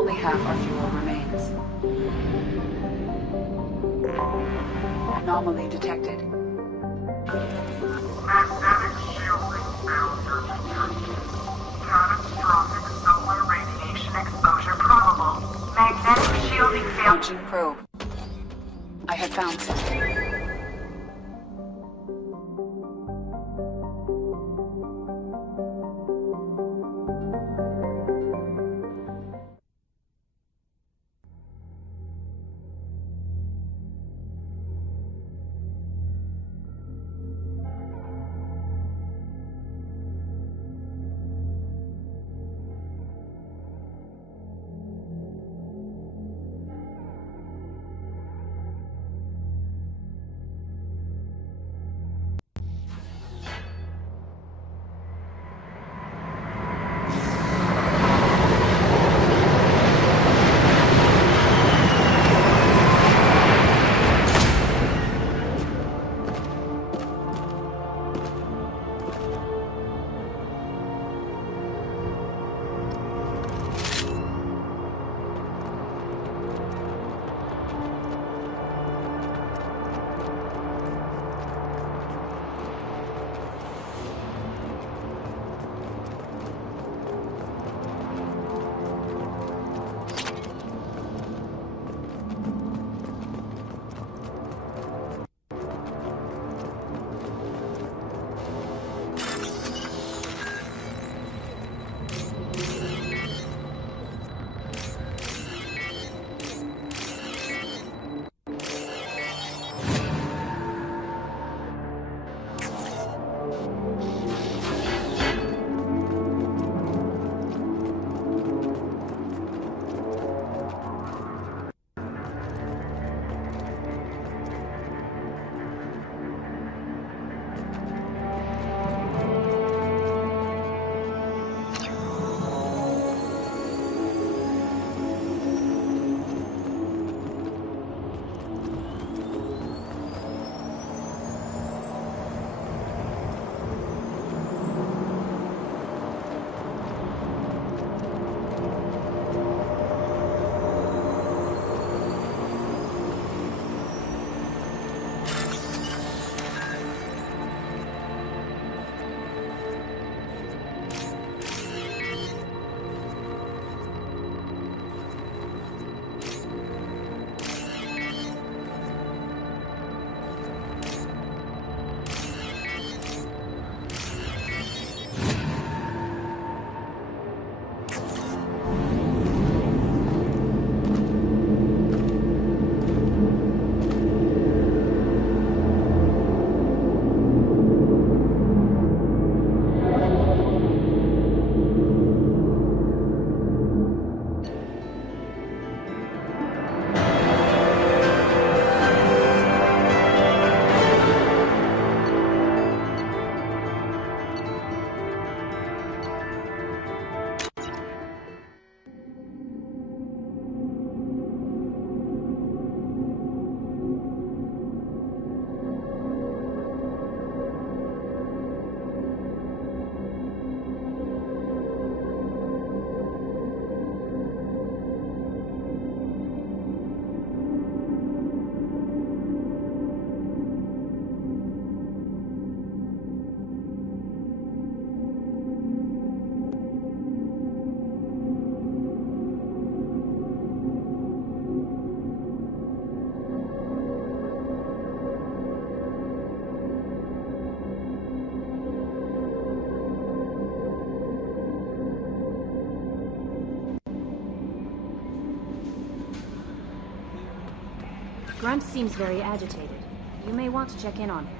Only half our fuel remains. Anomaly detected. Magnetic shielding failure detected. Catastrophic solar radiation exposure probable. Magnetic shielding failure. Launching probe. I have found something. Grunt seems very agitated. You may want to check in on him.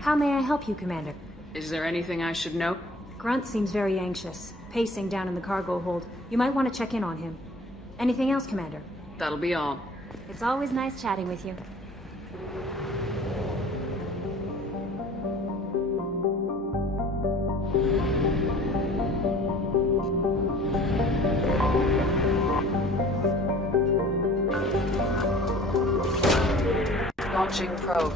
How may I help you, Commander? Is there anything I should know? Grunt seems very anxious, pacing down in the cargo hold. You might want to check in on him. Anything else, Commander? That'll be all. It's always nice chatting with you. Launching probe.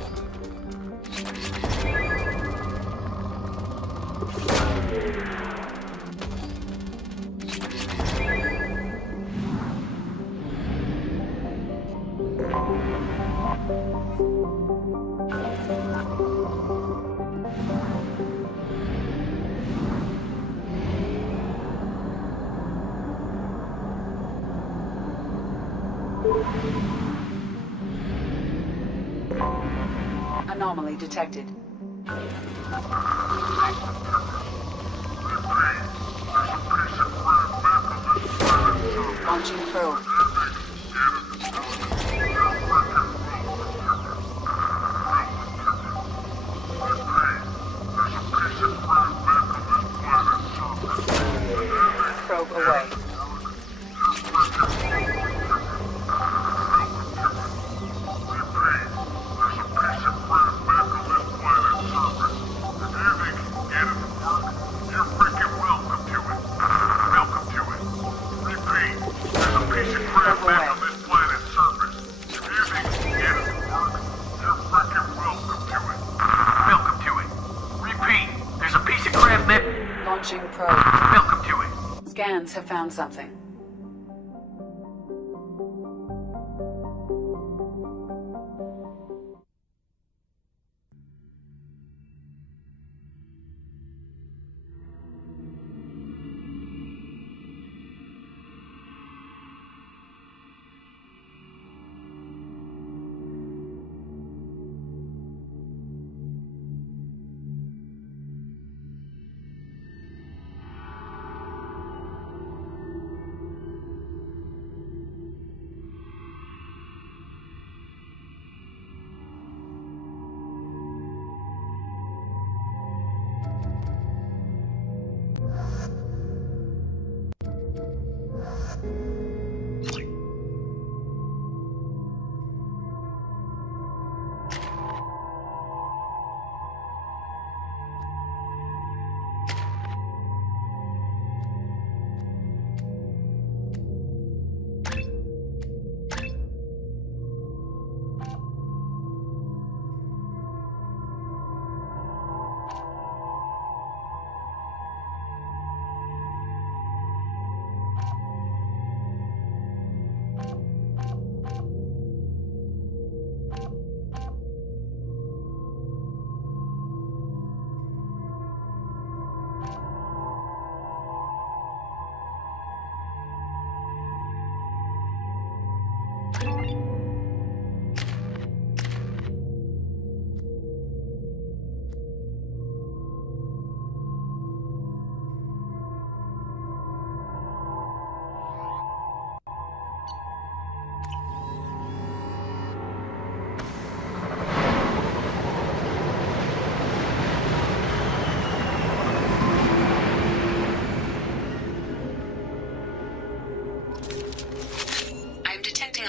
Anomaly detected. Launching probe. Probe away. Launching probe. Welcome to it. Scans have found something.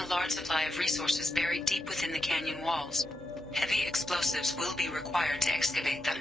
Large supply of resources buried deep within the canyon walls. Heavy explosives will be required to excavate them.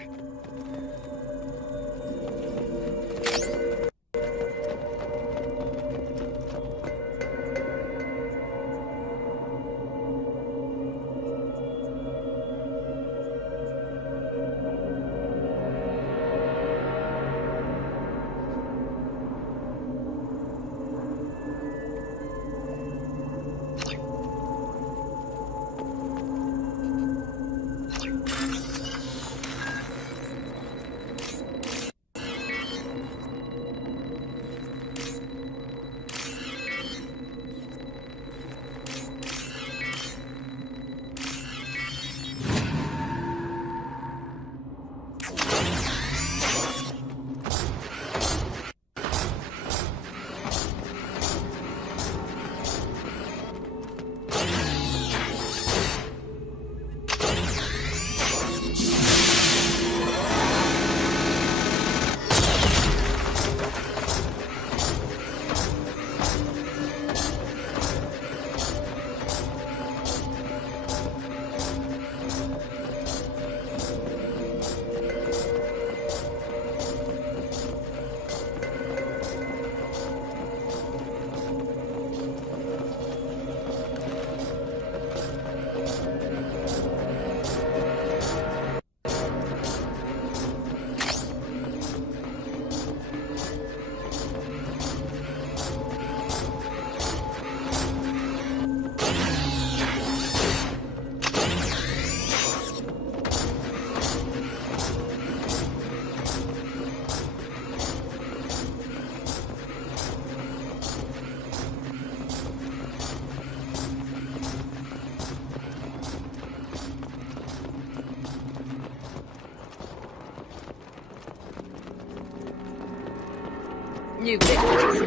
Ubiquitous.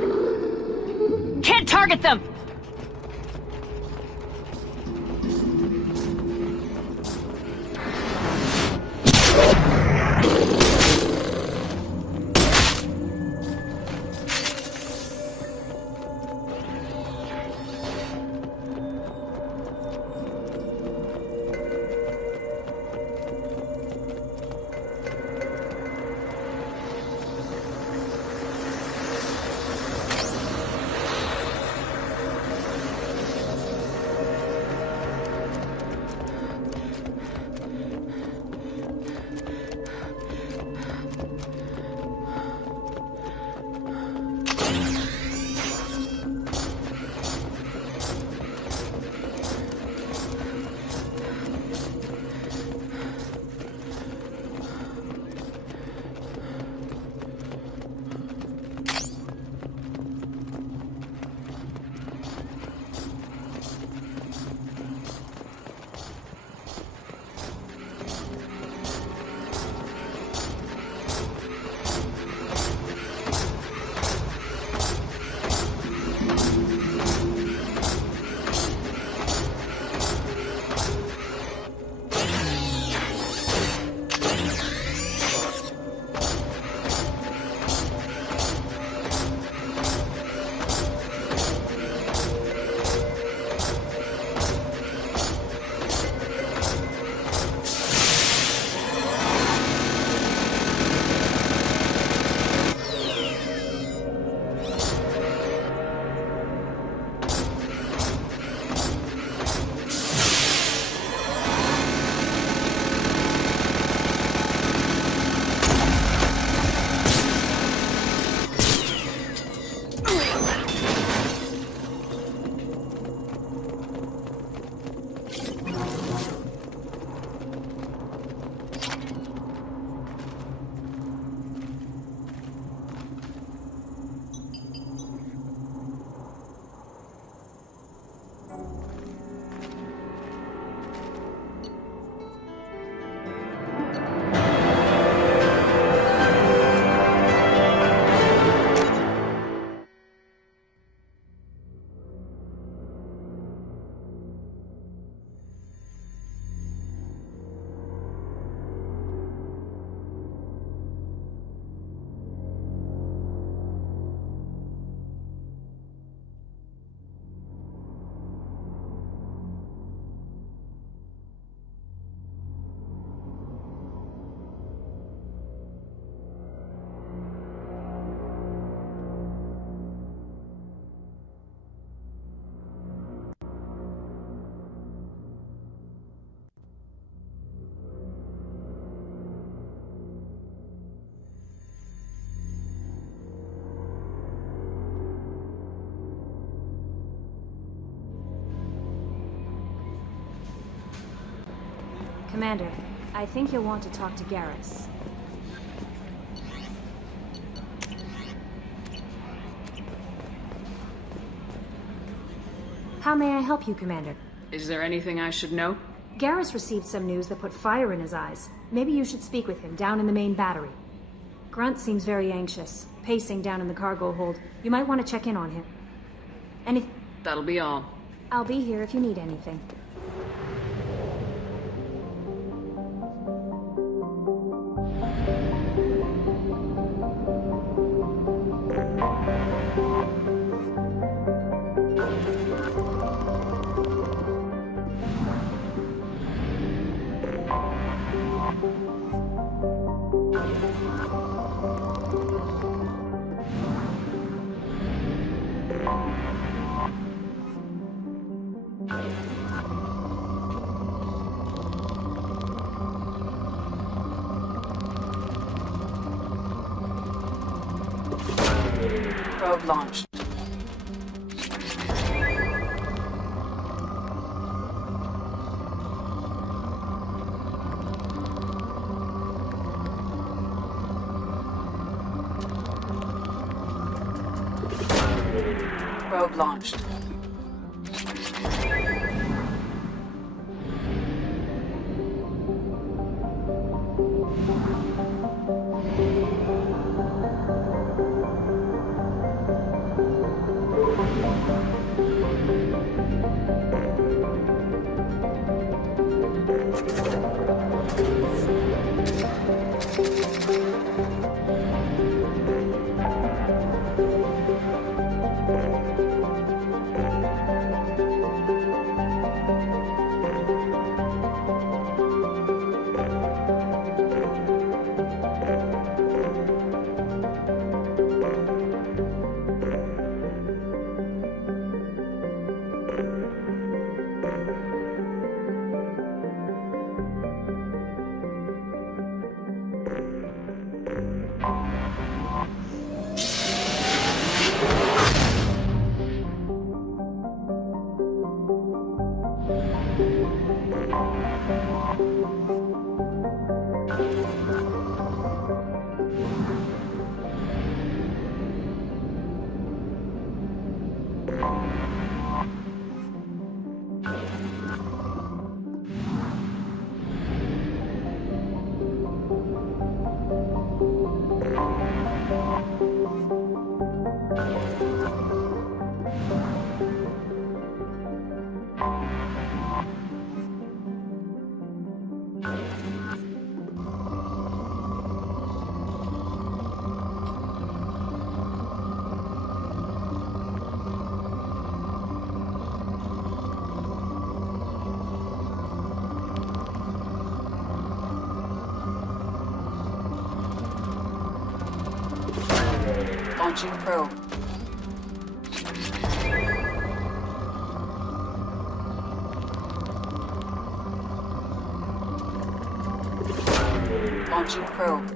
Can't target them! Commander, I think you'll want to talk to Garrus. How may I help you, Commander? Is there anything I should know? Garrus received some news that put fire in his eyes. Maybe you should speak with him down in the main battery. Grunt seems very anxious, pacing down in the cargo hold. You might want to check in on him. That'll be all. I'll be here if you need anything. Probe launched. Probe launched. Launching probe. Launching probe.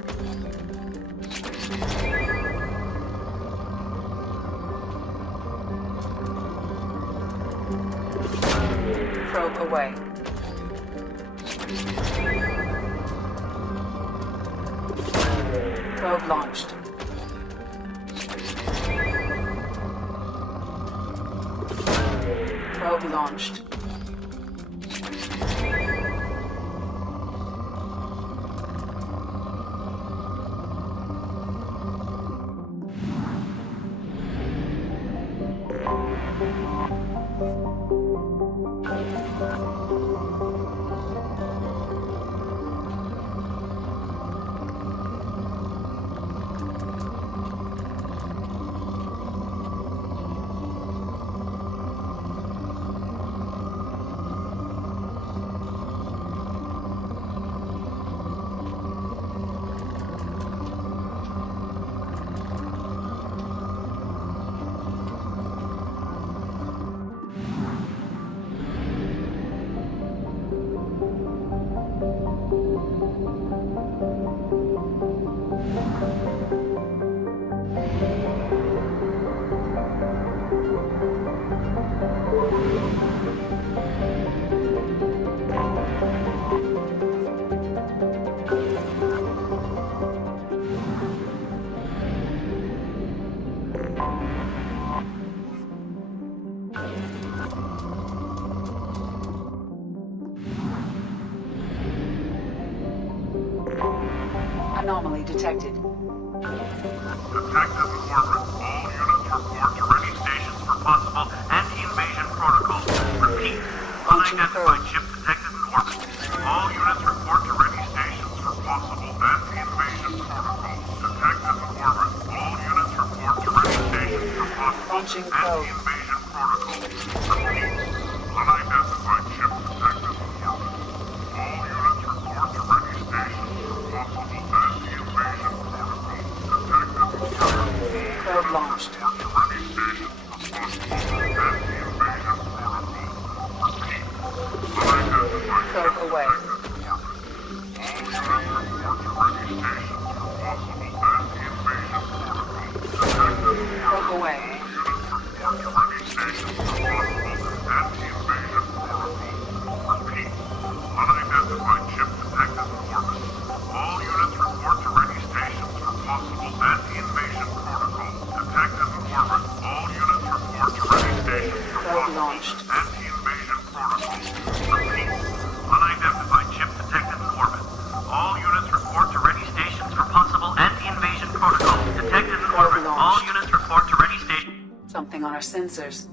Probe away. Probe launched. Probe launched. Anomaly detected. Detective Orbit. All units report to ready stations for possible anti-invasion protocol. Repeat. Unidentified ship detected in orbit. All units report to ready stations for possible anti-invasion protocol. Detective Orbit. All units report to ready stations for possible Launching probe. anti-invasion protocol. Repeat. Unidentified ship detected in orbit. All units report to ready stations for possible anti-invasion protocol. Detective Orbit. Probe launched. Probe away. Probe away. Unidentified ship detected in orbit. All units report to ready stations for possible anti-invasion protocol. Detected in orbit. All units report to ready stations for Probe possible launched. anti-invasion protocol. Repeat. Unidentified ship detected in orbit. All units report to ready stations for possible anti-invasion protocol. Detected in orbit. All units report to ready stations. Something on our sensors.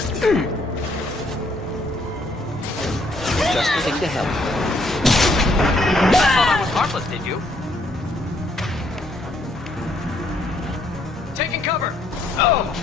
Just the thing to help. You thought I was harmless, did you? Taking cover! Oh!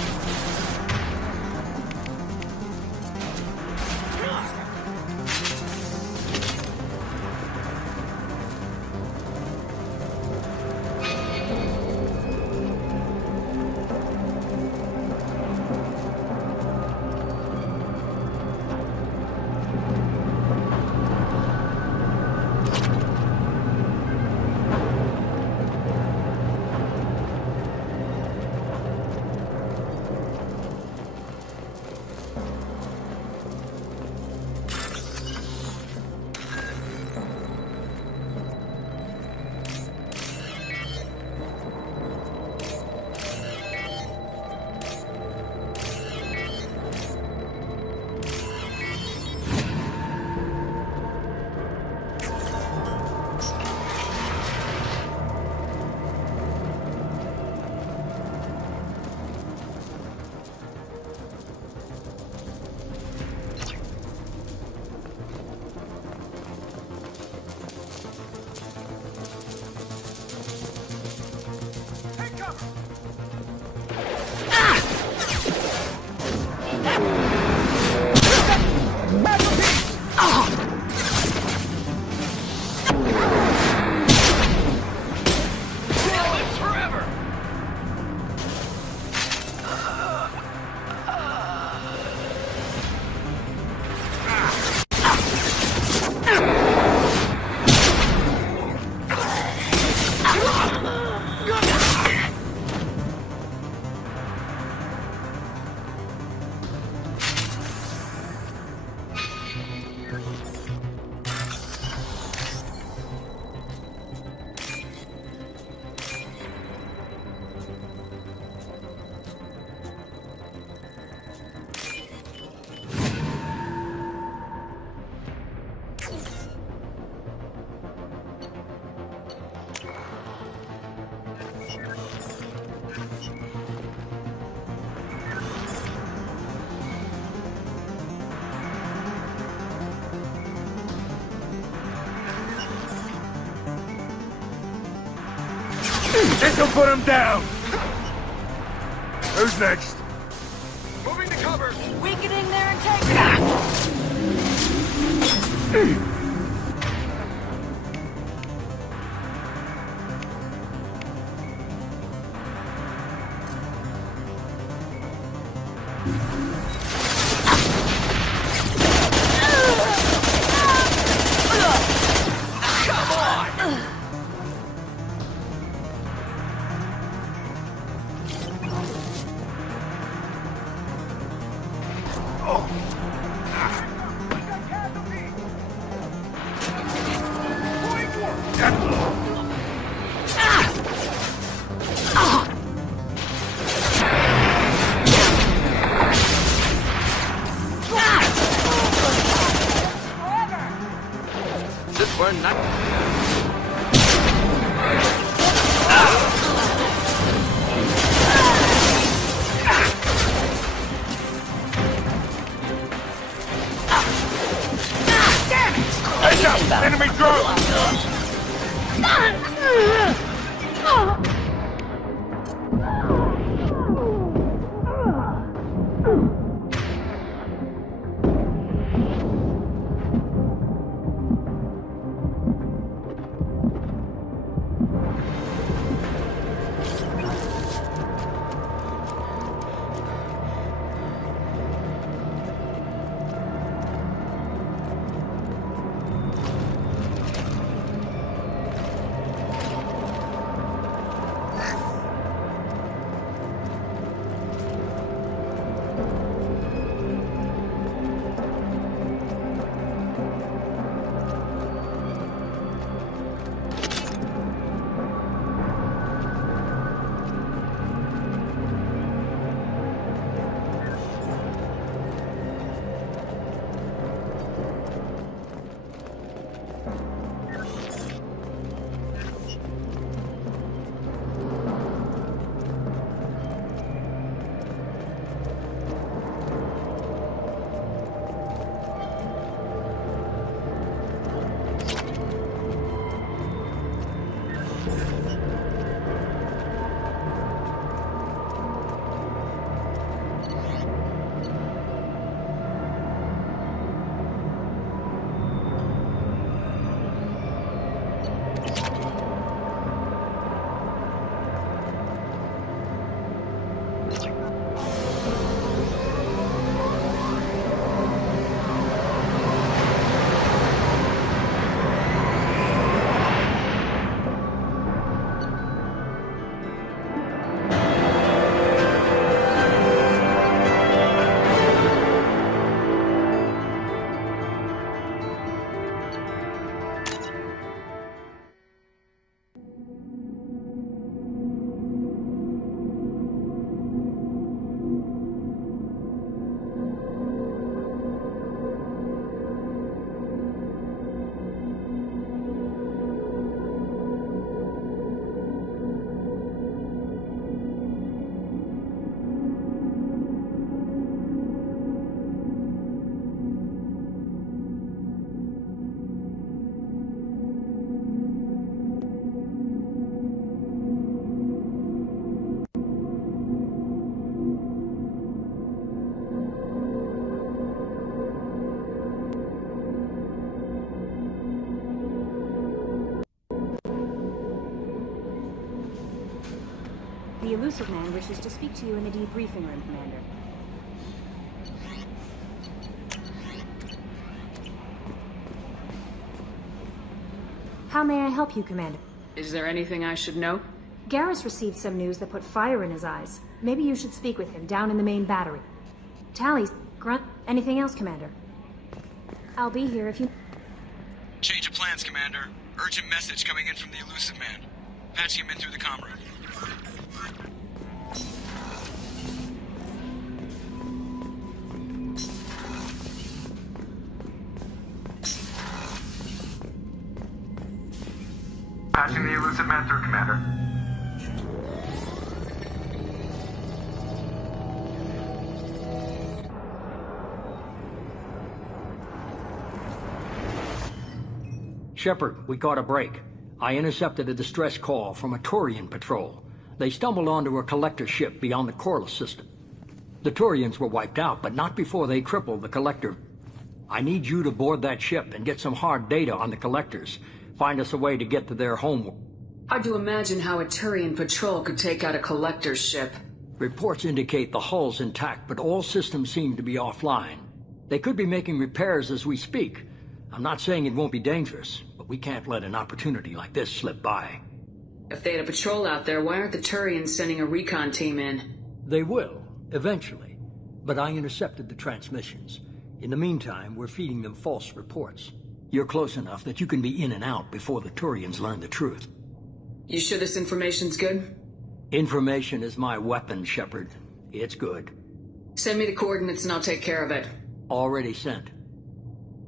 This'll put him down! Who's next? Moving to cover! Weakening their integrity! This were not... Heads up! Enemy drone! Illusive Man wishes to speak to you in the debriefing room, Commander. How may I help you, Commander? Is there anything I should know? Garrus received some news that put fire in his eyes. Maybe you should speak with him down in the main battery. Tally, Grunt, anything else, Commander? I'll be here if you... Change of plans, Commander. Urgent message coming in from the Illusive Man. Patching him in through the comm room. Patching the Elusive Man through, Commander. Shepard, we caught a break. I intercepted a distress call from a Turian patrol. They stumbled onto a collector ship beyond the Corliss system. The Turians were wiped out, but not before they crippled the collector. I need you to board that ship and get some hard data on the collectors. Find us a way to get to their home. Hard to imagine how a Turian patrol could take out a collector's ship. Reports indicate the hull's intact, but all systems seem to be offline. They could be making repairs as we speak. I'm not saying it won't be dangerous, but we can't let an opportunity like this slip by. If they had a patrol out there, why aren't the Turians sending a recon team in? They will, eventually. But I intercepted the transmissions. In the meantime, we're feeding them false reports. You're close enough that you can be in and out before the Turians learn the truth. You sure this information's good? Information is my weapon, Shepard. It's good. Send me the coordinates and I'll take care of it. Already sent.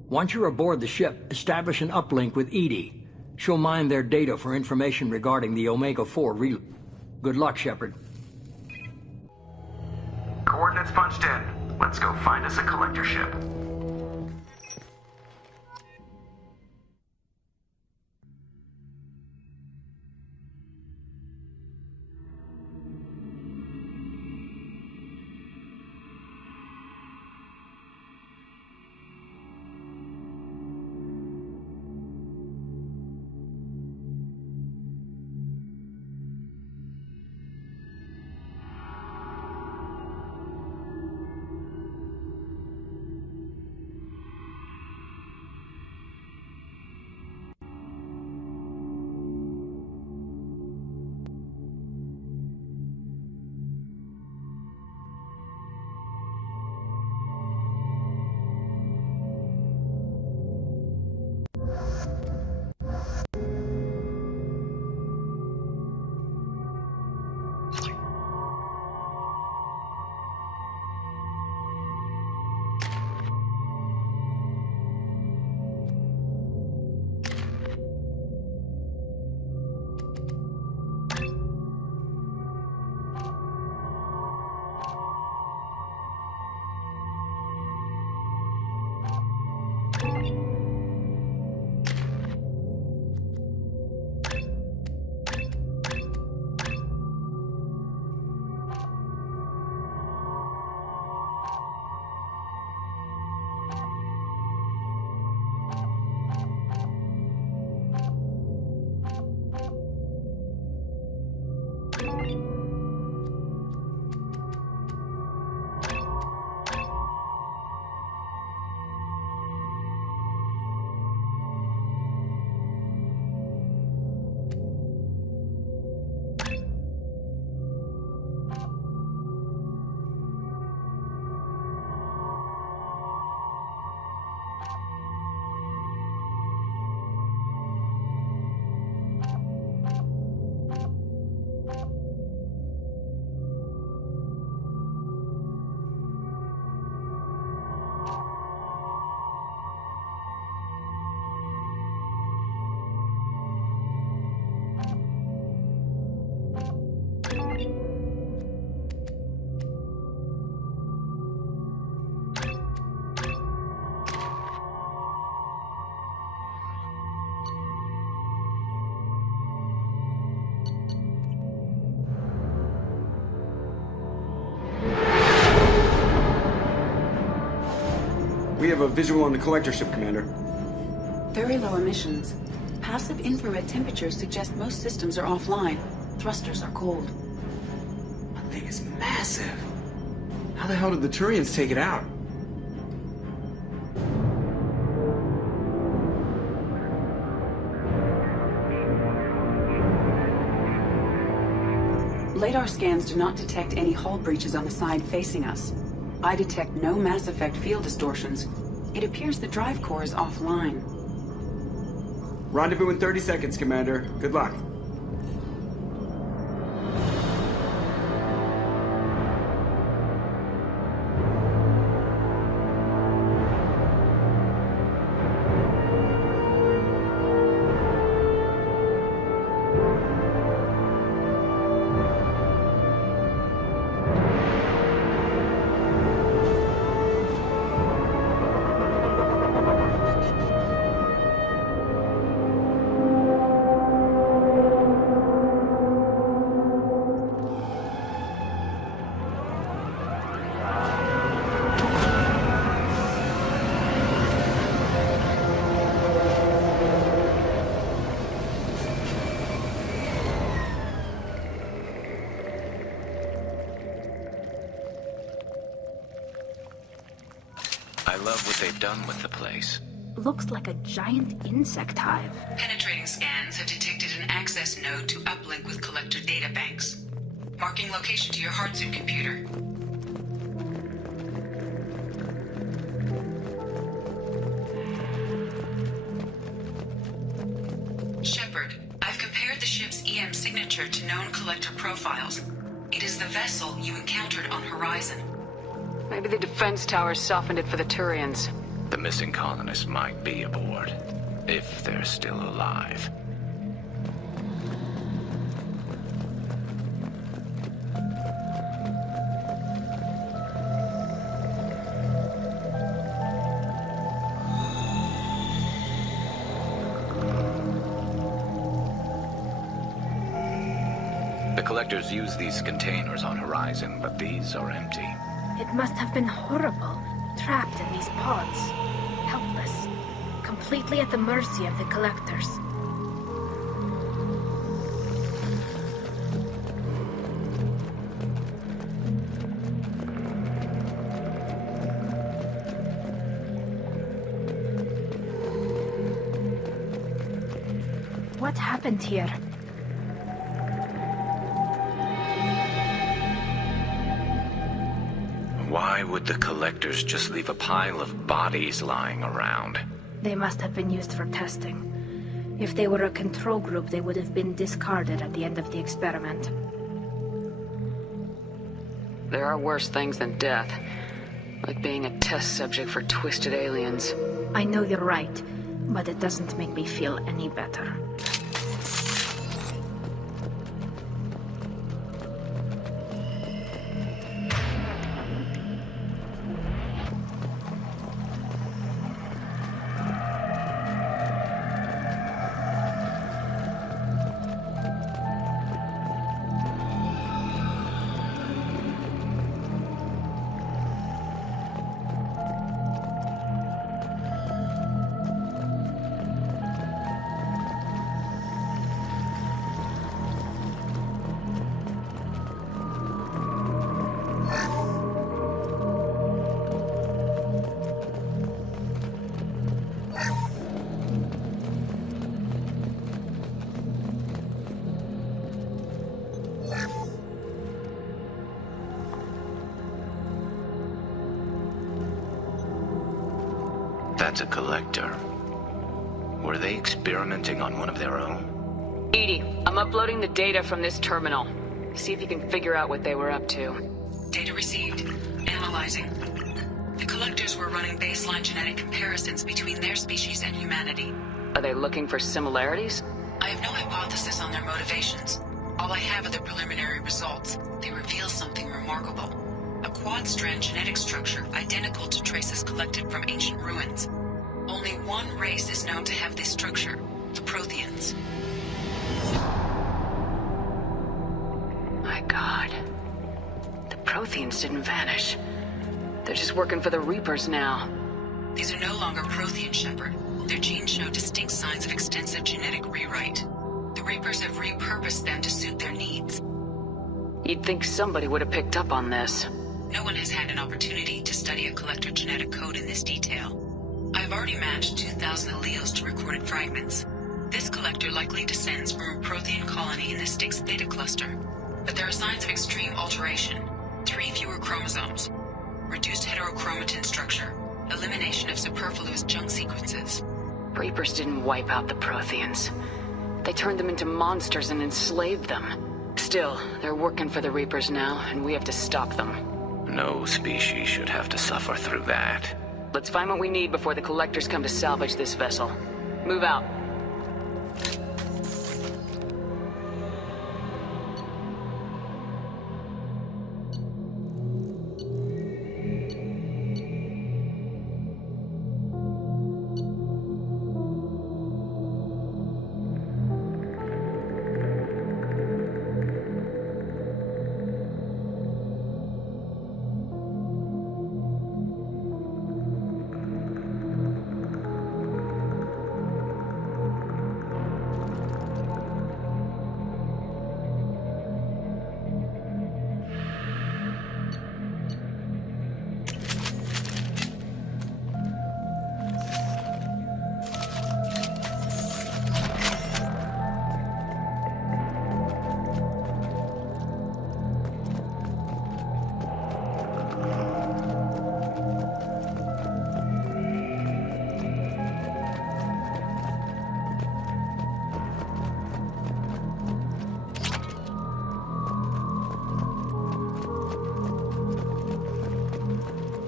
Once you're aboard the ship, establish an uplink with EDI. She'll mine their data for information regarding the Omega-4 relay. Good luck, Shepard. Coordinates punched in. Let's go find us a collector ship. We have a visual on the collector ship, Commander. Very low emissions. Passive infrared temperatures suggest most systems are offline. Thrusters are cold. thing is massive. How the hell did the Turians take it out? Radar scans do not detect any hull breaches on the side facing us. I detect no Mass Effect field distortions. It appears the drive core is offline. Rendezvous in 30 seconds, Commander. Good luck. I love what they've done with the place. Looks like a giant insect hive. Penetrating scans have detected an access node to uplink with collector databanks. Marking location to your hardsuit computer. Shepard, I've compared the ship's EM signature to known collector profiles. It is the vessel you encountered on Horizon. Maybe the defense towers softened it for the Turians. The missing colonists might be aboard, if they're still alive. The collectors use these containers on Horizon, but these are empty. It must have been horrible, trapped in these pods. Helpless. Completely at the mercy of the collectors. What happened here? Why would the collectors just leave a pile of bodies lying around? They must have been used for testing. If they were a control group, they would have been discarded at the end of the experiment. There are worse things than death. Like being a test subject for twisted aliens. I know you're right, but it doesn't make me feel any better. That's a collector. Were they experimenting on one of their own? EDI, I'm uploading the data from this terminal. See if you can figure out what they were up to. Data received. Analyzing. The collectors were running baseline genetic comparisons between their species and humanity. Are they looking for similarities? I have no hypothesis on their motivations. All I have are the preliminary results. They reveal something remarkable. A quad-strand genetic structure identical to traces collected from ancient ruins. Only one race is known to have this structure, the Protheans. My God. The Protheans didn't vanish. They're just working for the Reapers now. These are no longer Prothean, Shepard. Their genes show distinct signs of extensive genetic rewrite. The Reapers have repurposed them to suit their needs. You'd think somebody would have picked up on this. No one has had an opportunity to study a collector genetic code in this detail. I've already matched 2,000 alleles to recorded fragments. This collector likely descends from a Prothean colony in the Styx Theta cluster. But there are signs of extreme alteration. 3 fewer chromosomes. Reduced heterochromatin structure. Elimination of superfluous junk sequences. Reapers didn't wipe out the Protheans. They turned them into monsters and enslaved them. Still, they're working for the Reapers now, and we have to stop them. No species should have to suffer through that. Let's find what we need before the Collectors come to salvage this vessel. Move out.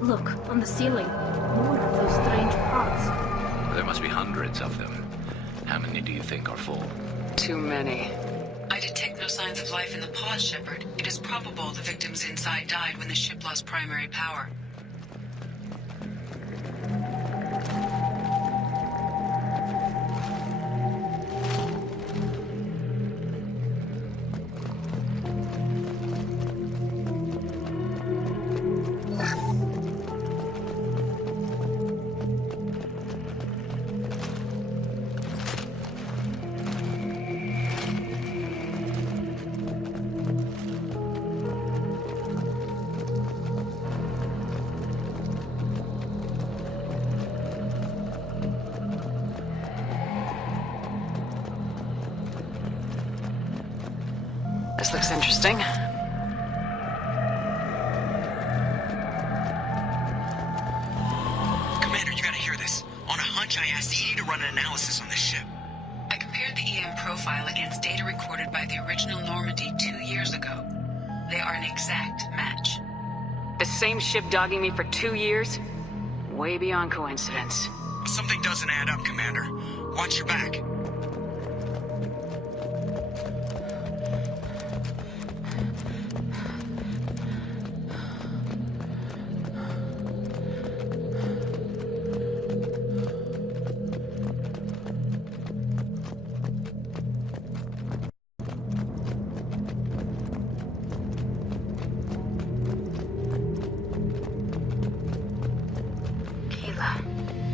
Look, on the ceiling. More of those strange pots. There must be hundreds of them. How many do you think are full? Too many. I detect no signs of life in the pod, Shepard. It is probable the victims inside died when the ship lost primary power. This looks interesting. Commander, you gotta hear this. On a hunch, I asked EDI to run an analysis on this ship. I compared the EM profile against data recorded by the original Normandy 2 years ago. They are an exact match. The same ship dogging me for 2 years? Way beyond coincidence. Something doesn't add up, Commander. Watch your back.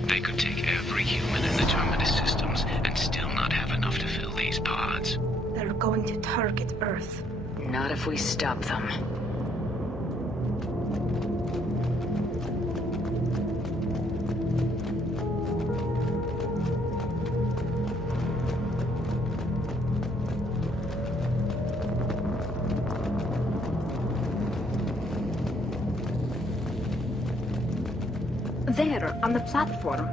They could take every human in the Terminus systems and still not have enough to fill these pods. They're going to target Earth. Not if we stop them. There, on the platform.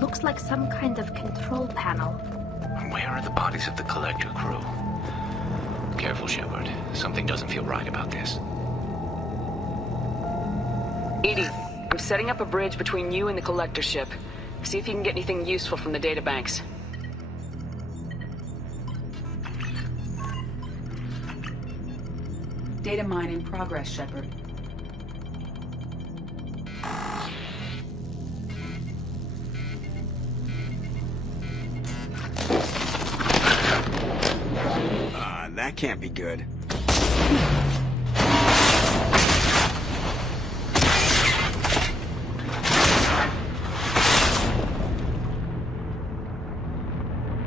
Looks like some kind of control panel. Where are the bodies of the Collector crew? Careful, Shepard. Something doesn't feel right about this. EDI, I'm setting up a bridge between you and the Collector ship. See if you can get anything useful from the databanks. Data mine in progress, Shepard. That can't be good.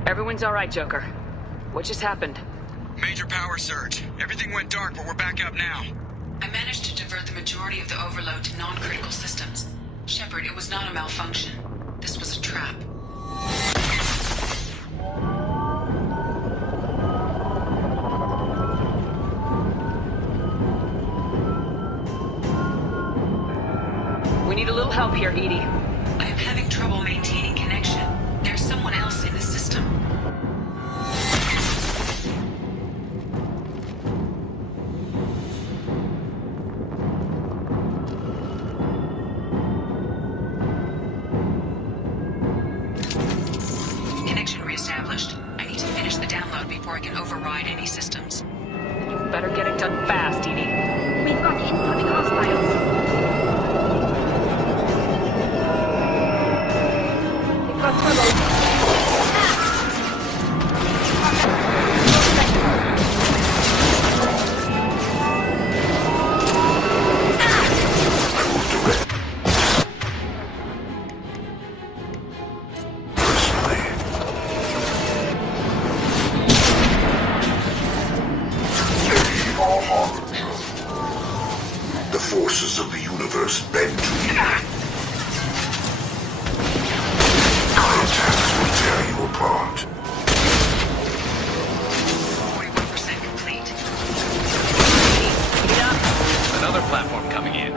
Everyone's all right, Joker. What just happened? Major power surge. Everything went dark, but we're back up now. I managed to divert the majority of the overload to non-critical systems. Shepard, it was not a malfunction. This was a trap. We need a little help here, Edie. I am having trouble maintaining connection. There's someone else in the system. Connection reestablished. I need to finish the download before I can override any systems. You better get it done fast, Edie. We've got incoming hostiles. We've got trouble. The forces of the universe bend to you. My attacks will tear you apart. 41% complete. Get up. Another platform coming in.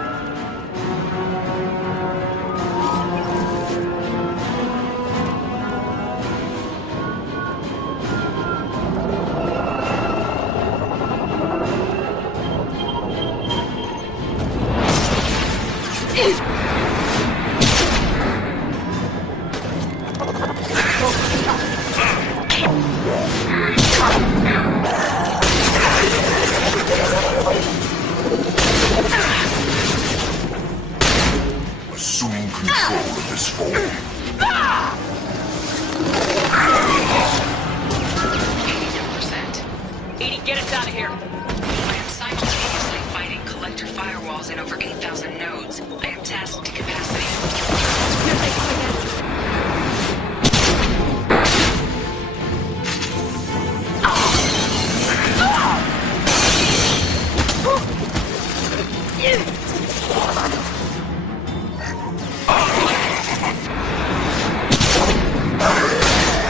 Assume control of this form. 81%. Edie, get us out of here. I am simultaneously fighting collector firewalls in over 8,000 nodes. I am tasked to capacity.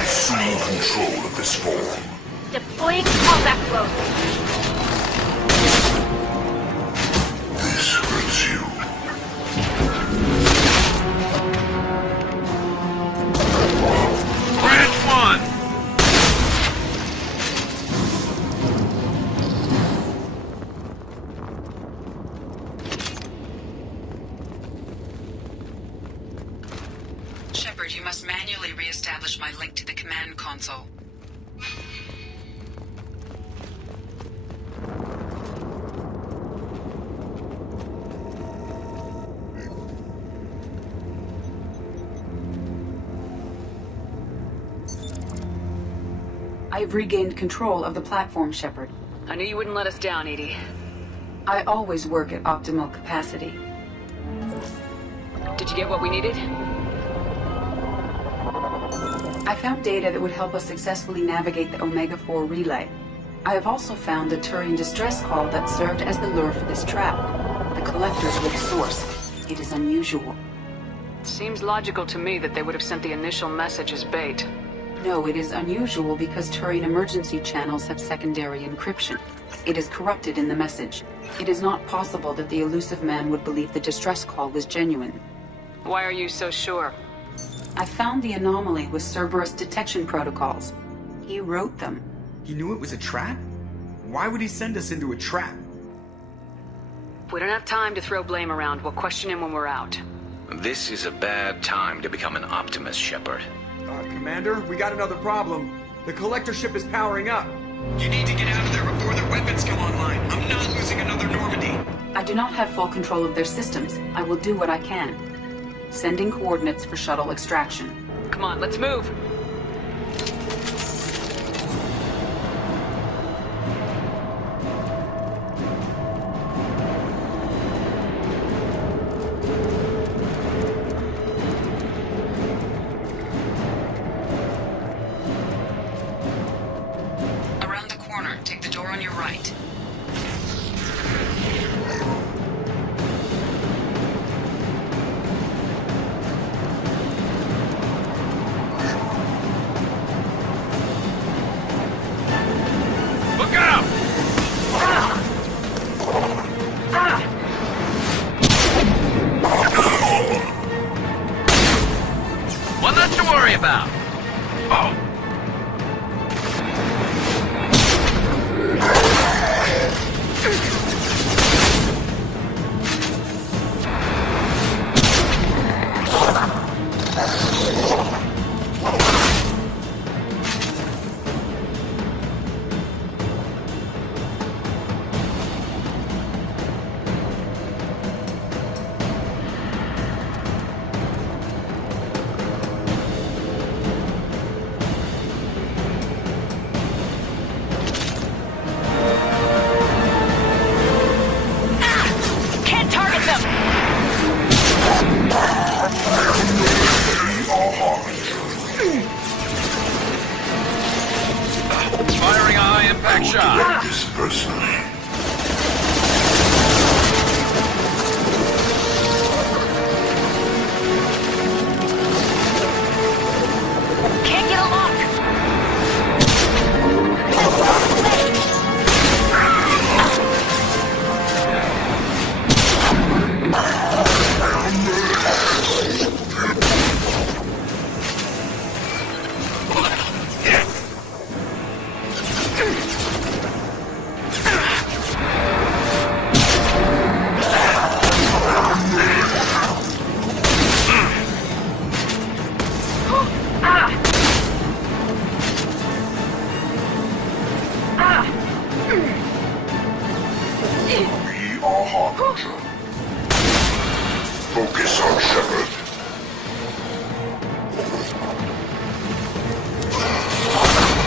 Assume control of this form. Deploying combat flow. This hurts you. Branch 1! Shepard, you must manually re-establish my link to the command console. I have regained control of the platform, Shepard. I knew you wouldn't let us down, Edie. I always work at optimal capacity. Did you get what we needed? I found data that would help us successfully navigate the Omega-4 relay. I have also found a Turian distress call that served as the lure for this trap. The collectors were the source. It is unusual. Seems logical to me that they would have sent the initial message as bait. No, it is unusual because Turian emergency channels have secondary encryption. It is corrupted in the message. It is not possible that the Illusive Man would believe the distress call was genuine. Why are you so sure? I found the anomaly with Cerberus detection protocols. He wrote them. He knew it was a trap? Why would he send us into a trap? We don't have time to throw blame around. We'll question him when we're out. This is a bad time to become an optimist, Shepard. Commander, we got another problem. The collector ship is powering up. You need to get out of there before their weapons come online. I'm not losing another Normandy. I do not have full control of their systems. I will do what I can. Sending coordinates for shuttle extraction. Come on, let's move. Around the corner, take the worry about. Oh. Can't target them! Firing a high-impact shot. This personally. Can't get a lock! We are Harbinger. Focus on Shepard.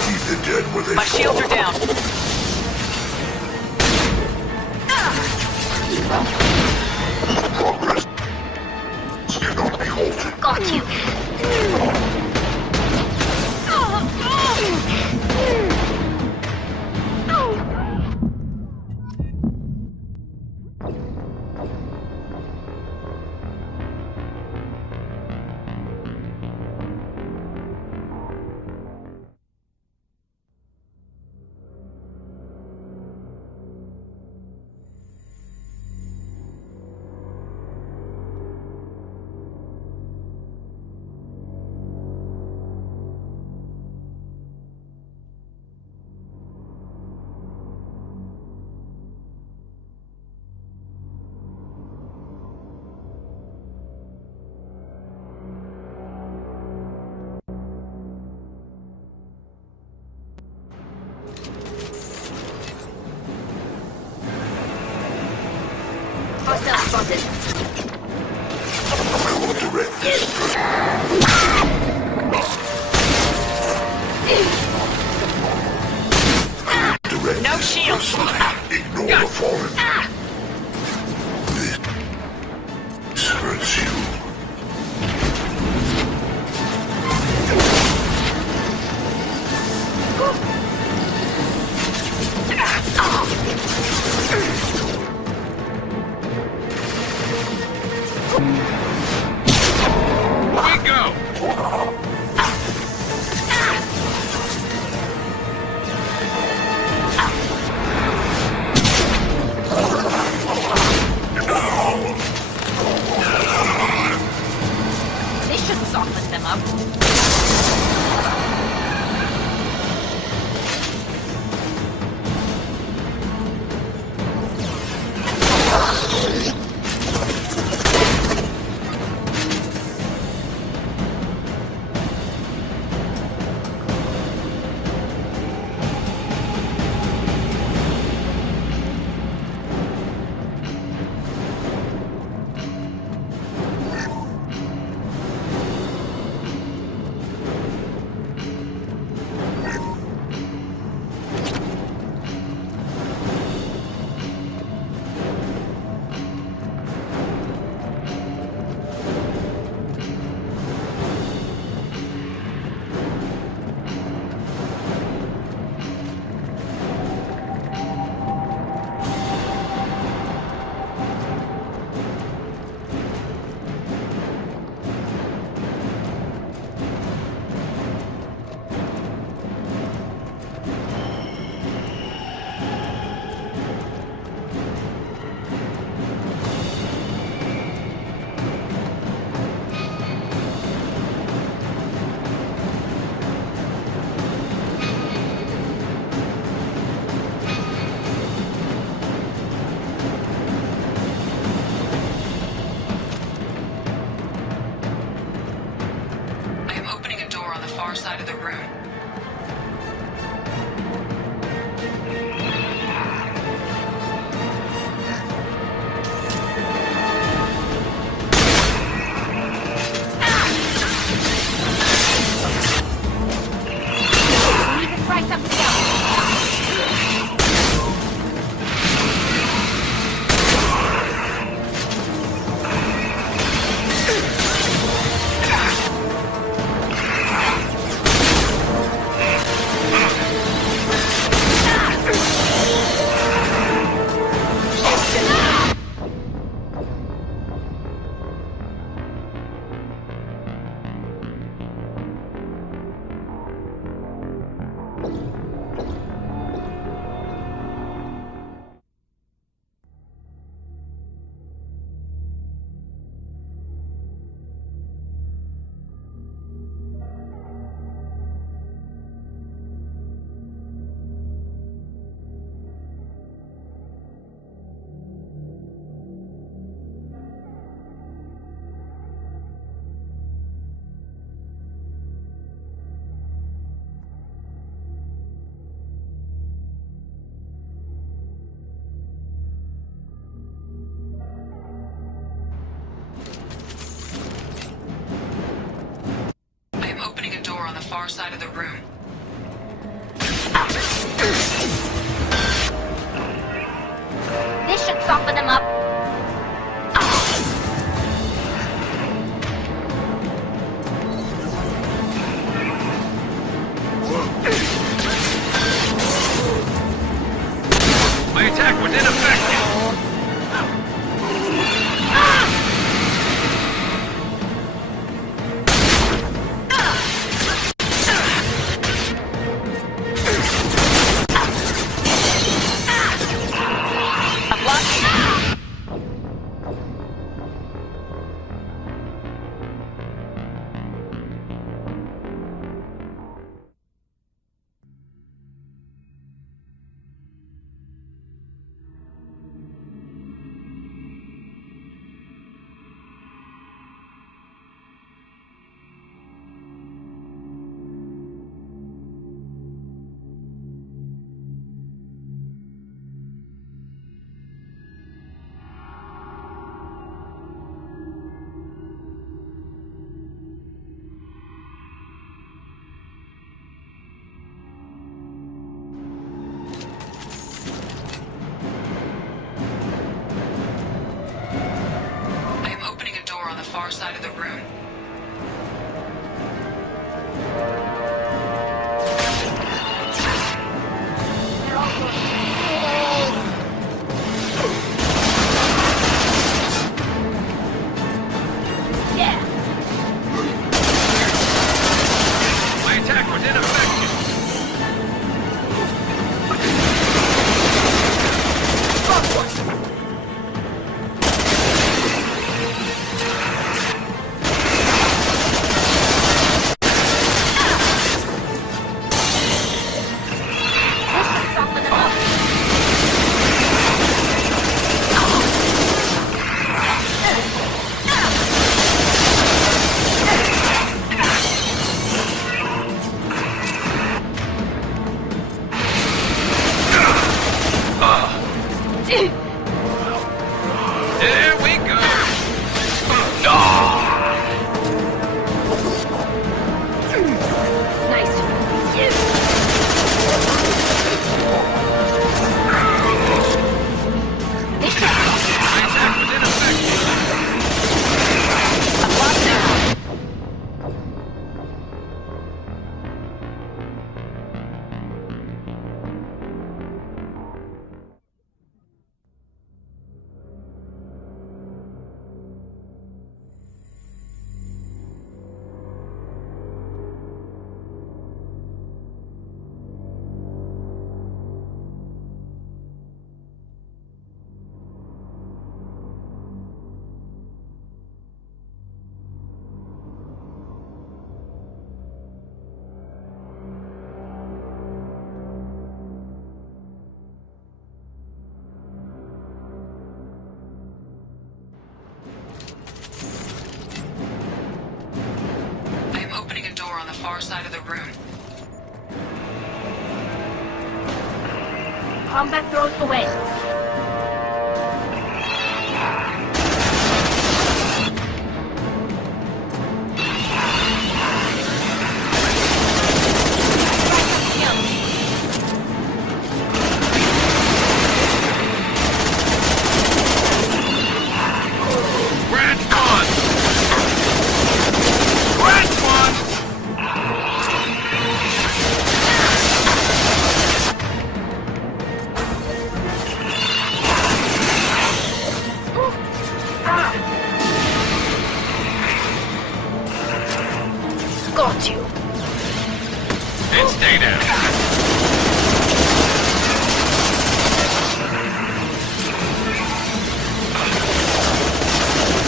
Keep the dead where they My fall. shields are down. Progress cannot be halted. Got you. I will direct this Direct No this shield. personally. Ignore the fallen. This hurts you. We go. They should soften them up. far side of the room. We need to try something else. I am opening a door on the far side of the room. This should soften them up. My attack was ineffective! I'm lucky. far side of the room. Combat throws away. Got you. And stay down.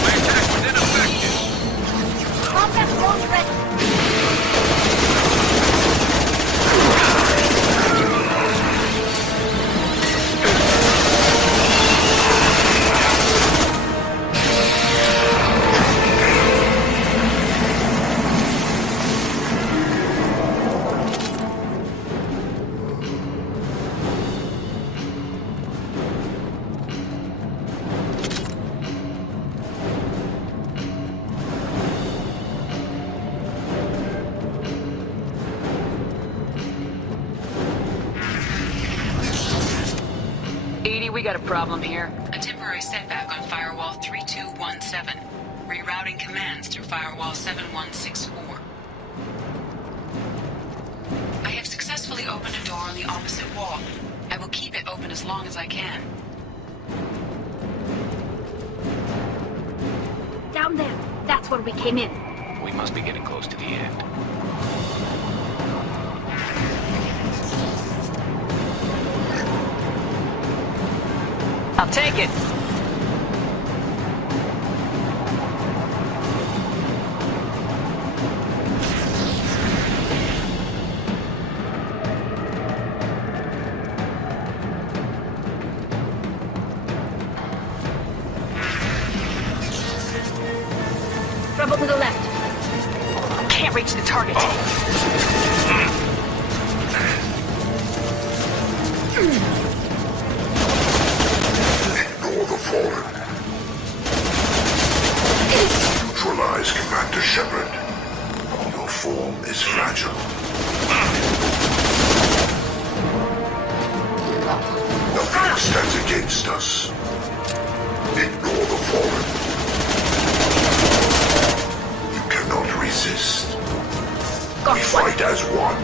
My attack was ineffective. Combat throws ready. We got a problem here. A temporary setback on Firewall 3217. Rerouting commands through Firewall 7164. I have successfully opened a door on the opposite wall. I will keep it open as long as I can. Down there. That's where we came in. We must be getting close to the end. I'll take it. Trouble to the left. Can't reach the target. Ignore the fallen. Neutralize Commander Shepard. Your form is fragile. Nothing stands against us. Ignore the fallen. You cannot resist. We fight as one.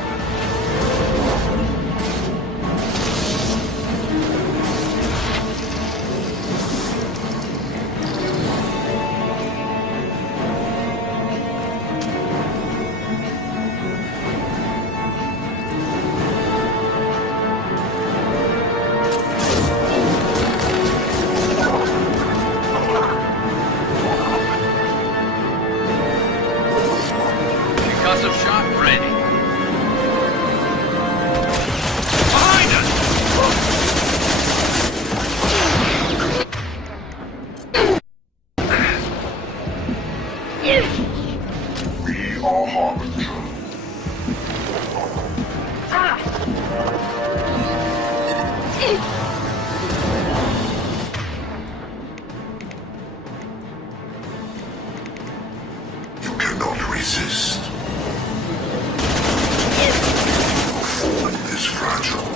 Concussive shot ready. Behind us! We are Harbinger. You cannot resist. Your form is fragile.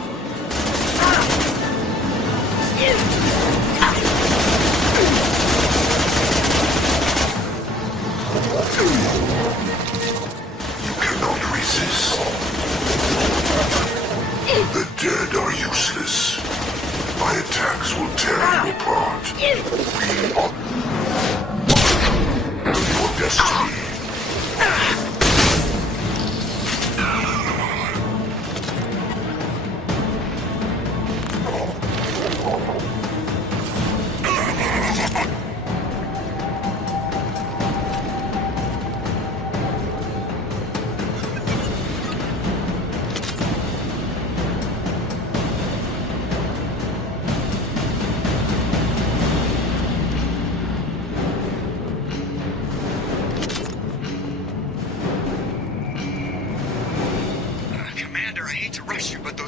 You cannot resist.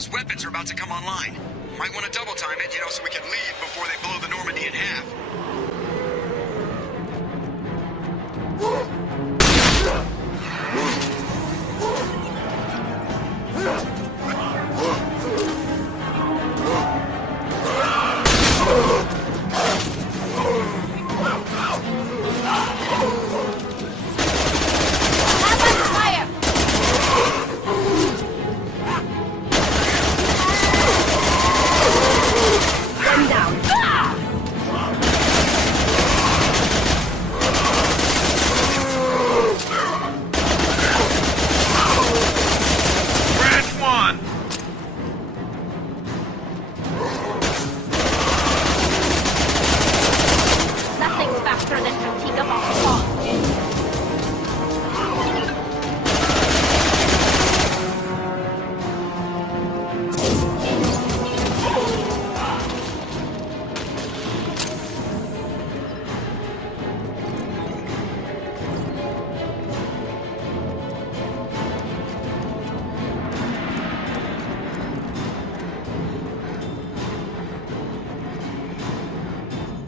Those weapons are about to come online. Might want to double time it, so we can leave before they blow the Normandy in half.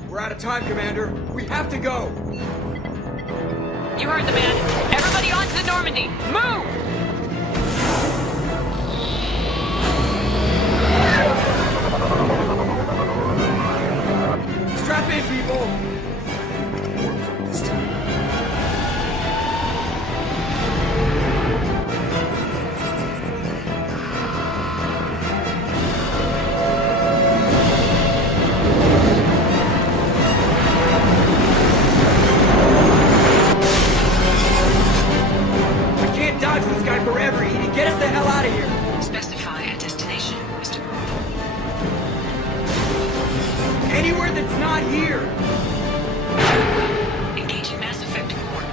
We're out of time, Commander. We have to go. You heard the man. Everybody onto the Normandy. Move! Strap in, people! Dodge this guy forever, Edie. Get us the hell out of here. Specify a destination, Mr. Anywhere that's not here. Engaging Mass Effect core.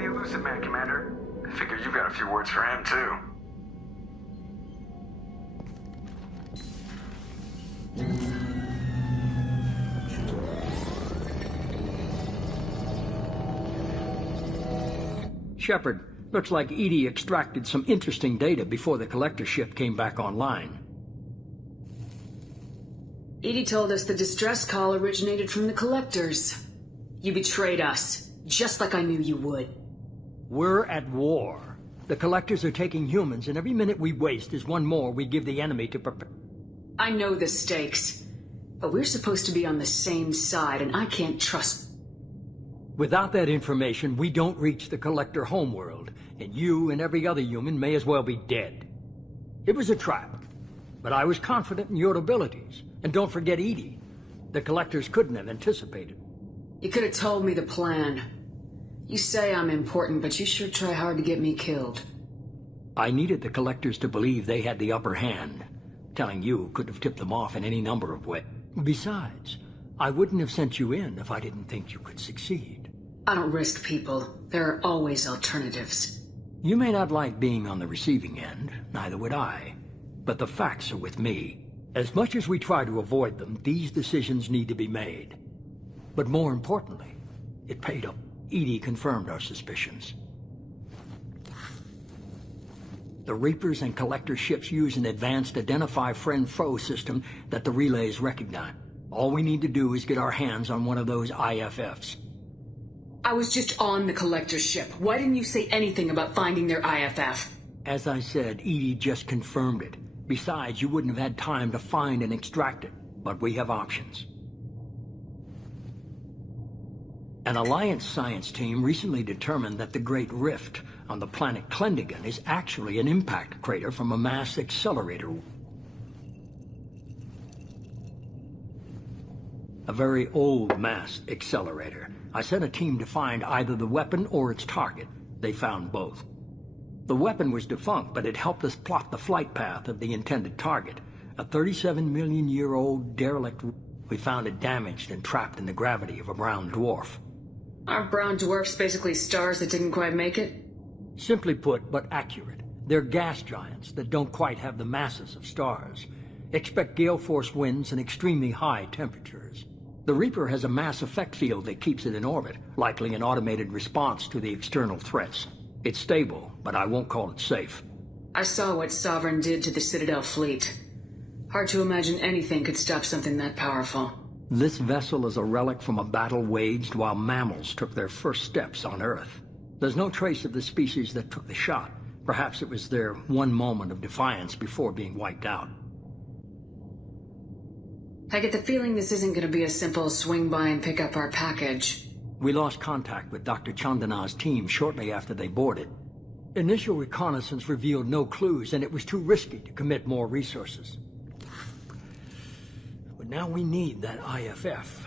Illusive Man, Commander. I figure you got a few words for him, too. Shepard, looks like EDI extracted some interesting data before the collector ship came back online. EDI told us the distress call originated from the collectors. You betrayed us, just like I knew you would. We're at war. The collectors are taking humans, and every minute we waste is one more we give the enemy to prepare. I know the stakes, but we're supposed to be on the same side, and I can't trust... Without that information, we don't reach the collector homeworld, and you and every other human may as well be dead. It was a trap, but I was confident in your abilities. And don't forget EDI. The collectors couldn't have anticipated. You could have told me the plan. You say I'm important, but you sure try hard to get me killed. I needed the collectors to believe they had the upper hand. Telling you could have tipped them off in any number of ways. Besides, I wouldn't have sent you in if I didn't think you could succeed. I don't risk people. There are always alternatives. You may not like being on the receiving end, neither would I. But the facts are with me. As much as we try to avoid them, these decisions need to be made. But more importantly, it paid up. EDI confirmed our suspicions. The Reapers and Collector ships use an advanced Identify Friend-Foe system that the relays recognize. All we need to do is get our hands on one of those IFFs. I was just on the Collector ship. Why didn't you say anything about finding their IFF? As I said, EDI just confirmed it. Besides, you wouldn't have had time to find and extract it. But we have options. An Alliance science team recently determined that the Great Rift on the planet Klendagon is actually an impact crater from a mass accelerator. A very old mass accelerator. I sent a team to find either the weapon or its target. They found both. The weapon was defunct, but it helped us plot the flight path of the intended target. A 37-million-year-old derelict. We found it damaged and trapped in the gravity of a brown dwarf. Aren't brown dwarfs basically stars that didn't quite make it? Simply put, but accurate. They're gas giants that don't quite have the masses of stars. Expect gale force winds and extremely high temperatures. The Reaper has a mass effect field that keeps it in orbit, likely an automated response to the external threats. It's stable, but I won't call it safe. I saw what Sovereign did to the Citadel fleet. Hard to imagine anything could stop something that powerful. This vessel is a relic from a battle waged while mammals took their first steps on Earth. There's no trace of the species that took the shot. Perhaps it was their one moment of defiance before being wiped out. I get the feeling this isn't going to be a simple swing by and pick up our package. We lost contact with Dr. Chandana's team shortly after they boarded. Initial reconnaissance revealed no clues, and it was too risky to commit more resources. But now we need that IFF.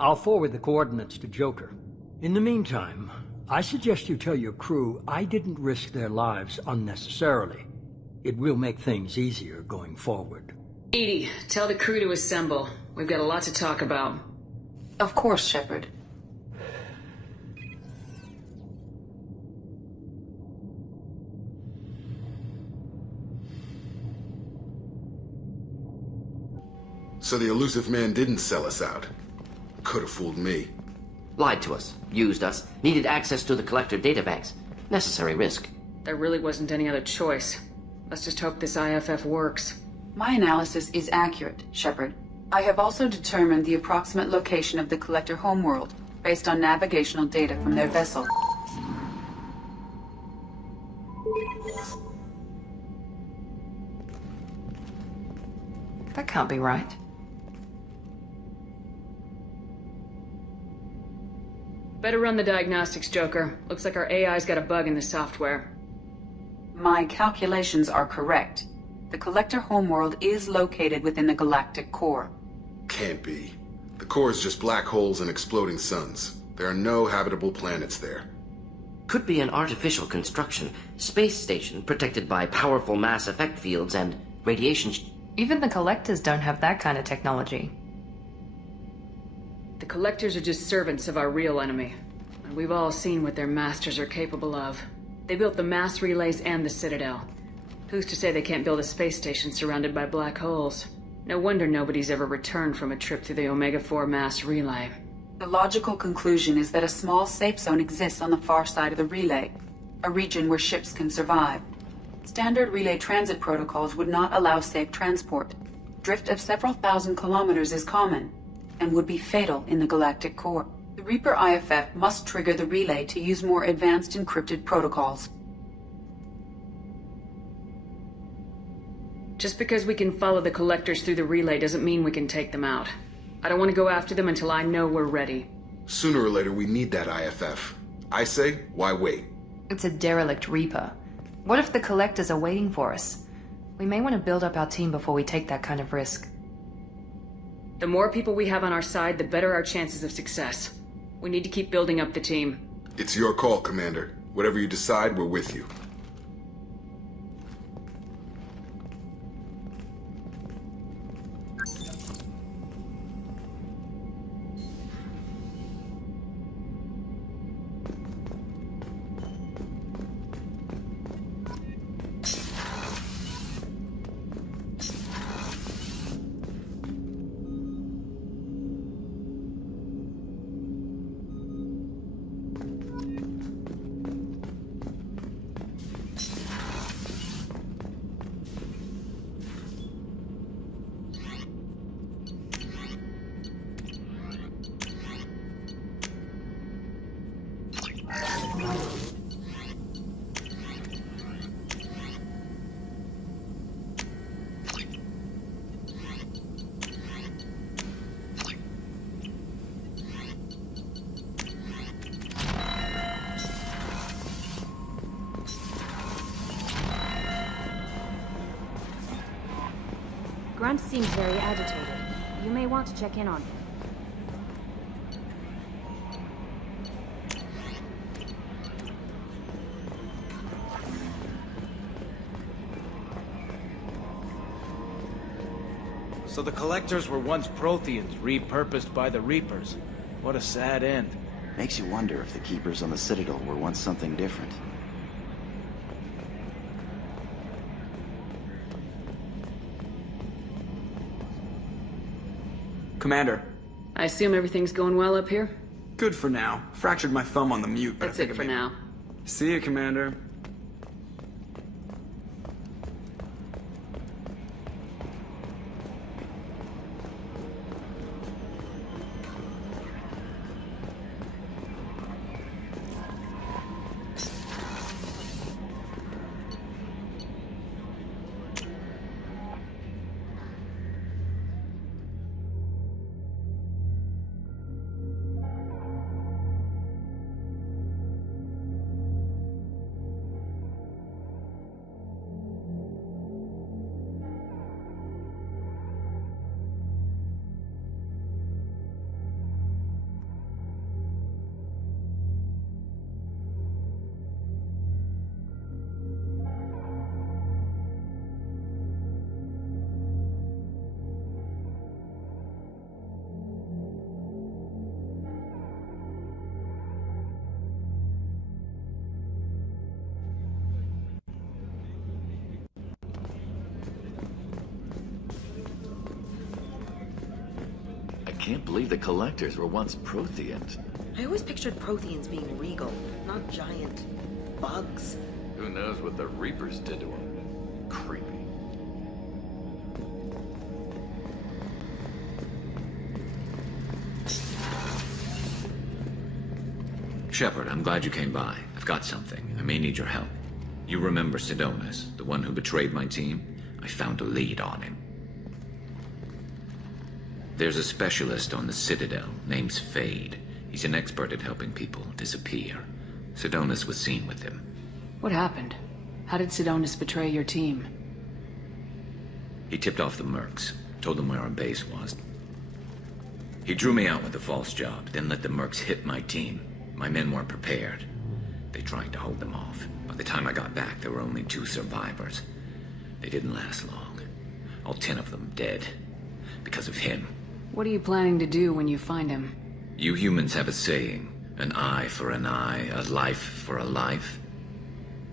I'll forward the coordinates to Joker. In the meantime, I suggest you tell your crew I didn't risk their lives unnecessarily. It will make things easier going forward. EDI, tell the crew to assemble. We've got a lot to talk about. Of course, Shepard. So the elusive man didn't sell us out. Could have fooled me. Lied to us, used us, needed access to the Collector databanks. Necessary risk. There really wasn't any other choice. Let's just hope this IFF works. My analysis is accurate, Shepard. I have also determined the approximate location of the Collector homeworld, based on navigational data from their vessel. That can't be right. Better run the diagnostics, Joker. Looks like our AI's got a bug in the software. My calculations are correct. The Collector homeworld is located within the galactic core. Can't be. The core is just black holes and exploding suns. There are no habitable planets there. Could be an artificial construction. Space station protected by powerful mass effect fields and radiation. Even the Collectors don't have that kind of technology. The Collectors are just servants of our real enemy. And we've all seen what their masters are capable of. They built the mass relays and the Citadel. Who's to say they can't build a space station surrounded by black holes? No wonder nobody's ever returned from a trip through the Omega-4 mass relay. The logical conclusion is that a small safe zone exists on the far side of the relay, a region where ships can survive. Standard relay transit protocols would not allow safe transport. Drift of several thousand kilometers is common, and would be fatal in the galactic core. The Reaper IFF must trigger the relay to use more advanced encrypted protocols. Just because we can follow the Collectors through the relay doesn't mean we can take them out. I don't want to go after them until I know we're ready. Sooner or later, we need that IFF. I say, why wait? It's a derelict Reaper. What if the Collectors are waiting for us? We may want to build up our team before we take that kind of risk. The more people we have on our side, the better our chances of success. We need to keep building up the team. It's your call, Commander. Whatever you decide, we're with you. Grunt seems very agitated. You may want to check in on him. So the Collectors were once Protheans, repurposed by the Reapers. What a sad end. Makes you wonder if the Keepers on the Citadel were once something different. Commander. I assume everything's going well up here? Good for now. Fractured my thumb on the mute, but That's it for now. See you, Commander. I can't believe the Collectors were once Protheans. I always pictured Protheans being regal, not giant bugs. Who knows what the Reapers did to them? Creepy. Shepard, I'm glad you came by. I've got something. I may need your help. You remember Sidonus, the one who betrayed my team? I found a lead on him. There's a specialist on the Citadel named Fade. He's an expert at helping people disappear. Sidonus was seen with him. What happened? How did Sidonus betray your team? He tipped off the Mercs, told them where our base was. He drew me out with a false job, then let the Mercs hit my team. My men weren't prepared. They tried to hold them off. By the time I got back, there were only 2 survivors. They didn't last long. All 10 of them dead. Because of him. What are you planning to do when you find him? You humans have a saying, an eye for an eye, a life for a life.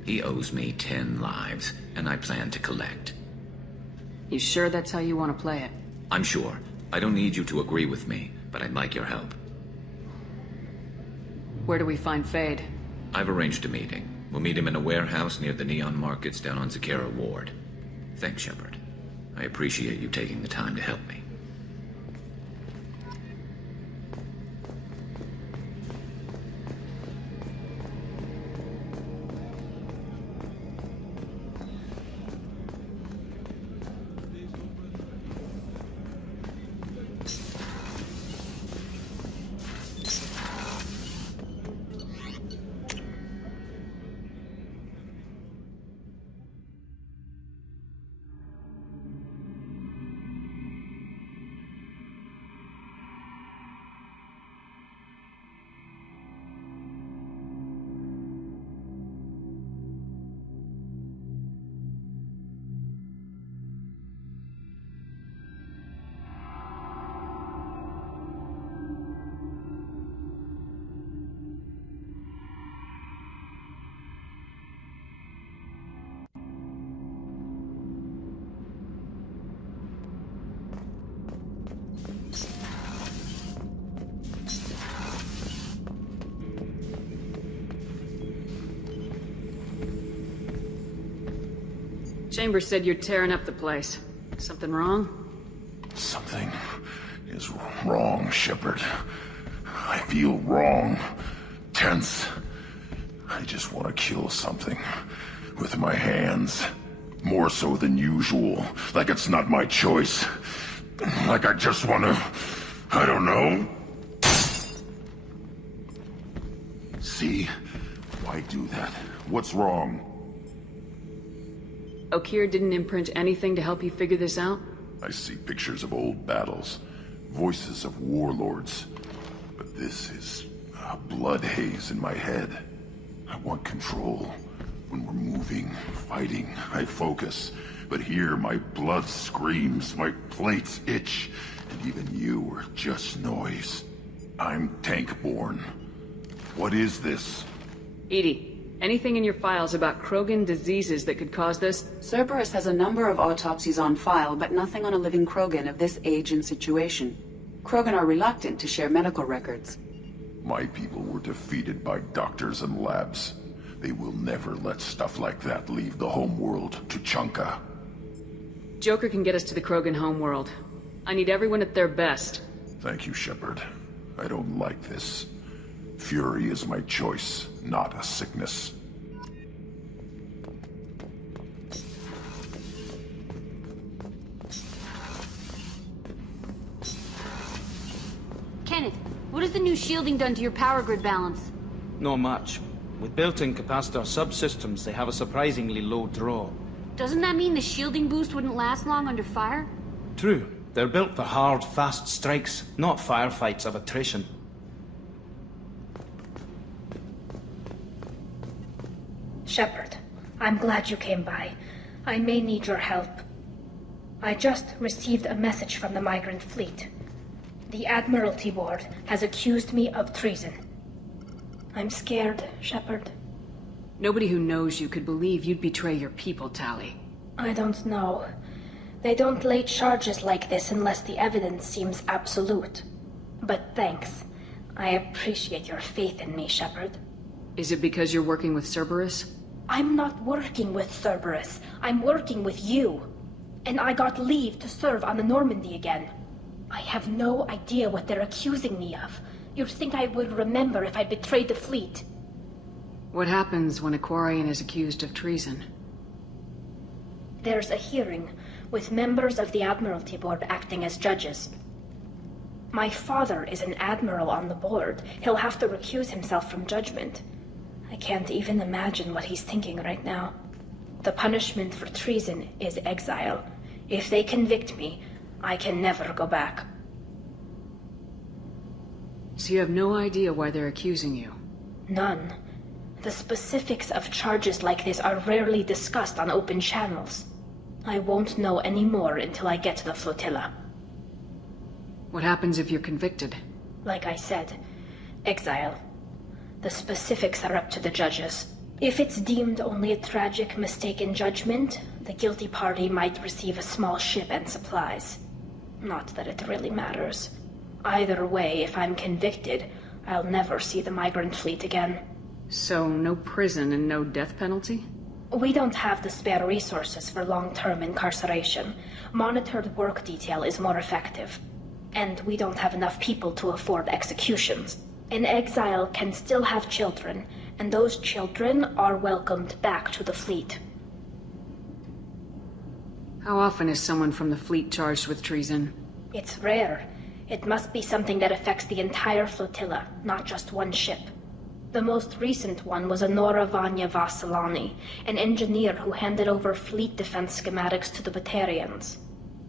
He owes me 10 lives, and I plan to collect. You sure that's how you want to play it? I'm sure. I don't need you to agree with me, but I'd like your help. Where do we find Fade? I've arranged a meeting. We'll meet him in a warehouse near the Neon Markets down on Zakera Ward. Thanks, Shepard. I appreciate you taking the time to help me. Chambers said you're tearing up the place. Something wrong? Something is wrong, Shepard. I feel wrong. Tense. I just want to kill something. With my hands. More so than usual. Like it's not my choice. Like I just want to... I don't know. See? Why do that? What's wrong? Okeer didn't imprint anything to help you figure this out? I see pictures of old battles, voices of warlords. But this is a blood haze in my head. I want control. When we're moving, fighting, I focus. But here, my blood screams, my plates itch, and even you are just noise. I'm tank-born. What is this? EDI, anything in your files about Krogan diseases that could cause this? Cerberus has a number of autopsies on file, but nothing on a living Krogan of this age and situation. Krogan are reluctant to share medical records. My people were defeated by doctors and labs. They will never let stuff like that leave the homeworld, Tuchanka. Joker can get us to the Krogan homeworld. I need everyone at their best. Thank you, Shepard. I don't like this. Fury is my choice, not a sickness. Kenneth, what has the new shielding done to your power grid balance? Not much. With built-in capacitor subsystems, they have a surprisingly low draw. Doesn't that mean the shielding boost wouldn't last long under fire? True. They're built for hard, fast strikes, not firefights of attrition. Shepard, I'm glad you came by. I may need your help. I just received a message from the migrant fleet. The Admiralty Board has accused me of treason. I'm scared, Shepard. Nobody who knows you could believe you'd betray your people, Tali. I don't know. They don't lay charges like this unless the evidence seems absolute. But thanks. I appreciate your faith in me, Shepard. Is it because you're working with Cerberus? I'm not working with Cerberus. I'm working with you. And I got leave to serve on the Normandy again. I have no idea what they're accusing me of. You'd think I would remember if I betrayed the fleet. What happens when a Quarian is accused of treason? There's a hearing, with members of the Admiralty Board acting as judges. My father is an admiral on the board. He'll have to recuse himself from judgment. I can't even imagine what he's thinking right now. The punishment for treason is exile. If they convict me, I can never go back. So you have no idea why they're accusing you? None. The specifics of charges like this are rarely discussed on open channels. I won't know any more until I get to the flotilla. What happens if you're convicted? Like I said, exile. The specifics are up to the judges. If it's deemed only a tragic mistake in judgment, the guilty party might receive a small ship and supplies. Not that it really matters. Either way, if I'm convicted, I'll never see the migrant fleet again. So, no prison and no death penalty? We don't have the spare resources for long-term incarceration. Monitored work detail is more effective. And we don't have enough people to afford executions. An exile can still have children, and those children are welcomed back to the fleet. How often is someone from the fleet charged with treason? It's rare. It must be something that affects the entire flotilla, not just one ship. The most recent one was Honora Vanya Vasilani, an engineer who handed over fleet defense schematics to the Batarians.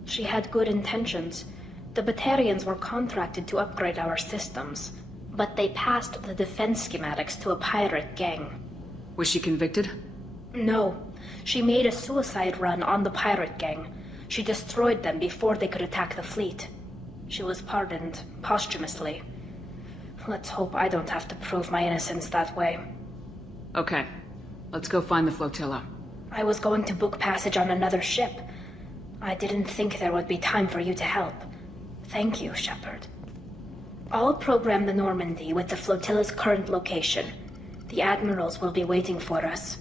She had good intentions. The Batarians were contracted to upgrade our systems, but they passed the defense schematics to a pirate gang. Was she convicted? No. She made a suicide run on the pirate gang. She destroyed them before they could attack the fleet. She was pardoned, posthumously. Let's hope I don't have to prove my innocence that way. Okay. Let's go find the flotilla. I was going to book passage on another ship. I didn't think there would be time for you to help. Thank you, Shepard. I'll program the Normandy with the flotilla's current location. The admirals will be waiting for us.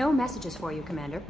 no messages for you, Commander.